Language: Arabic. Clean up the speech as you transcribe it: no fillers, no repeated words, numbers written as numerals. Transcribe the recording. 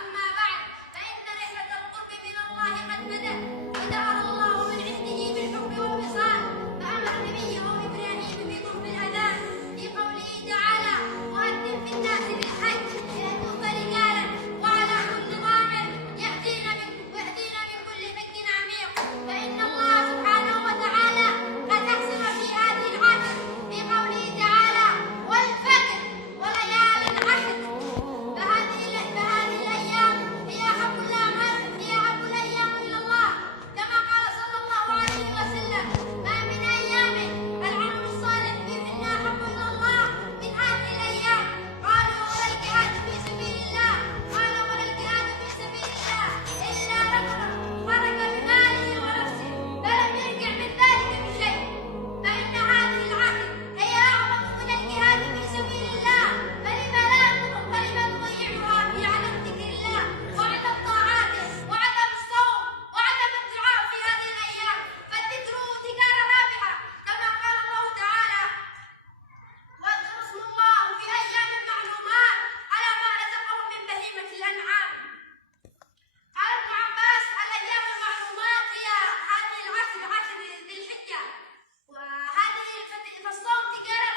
أما بعد فإن رحلة القرب من الله قد بدأت وجعل الله من عنده بالحب والوصال فأمر نبيه إبراهيم بقرب الأذان في قوله تعالى وأذن في الناس بالحج يأتوك رجالا وعلى كل ضامر يأتين من كل فج عميق فإن الله سبحانه وتعالى قد أقسم في هذه العشر في قوله تعالى والفجر وليال عشر فهذه الأيام هي أحب الأيام إلى الله كما قال صلى الله عليه وسلم ما من أيام العمل الصالح فيهن أحب إلى الله من هذه الأيام قالوا ولا الجهاد في سبيل الله قال ولا الجهاد في سبيل الله إلا رجل خرج بماله ونفسه فلم يرجع من ذلك بشيء فإن هذه العهد هي أعظم من الجهاد في سبيل الله فلما نضيعها في عدم ذكر الله وعدم طاعاته وعدم الصوم وعدم الدعاء في هذه الأيام فالذكر تجارة رابحة كما قال الله تعالى واذكر اسم الله في أيام معلومات على ما رزقهم من بهيمة الأنعام قال ابن عباس الأيام المعلومات هي هذه العشر ذي الحجة وهذه فالصوم تجارة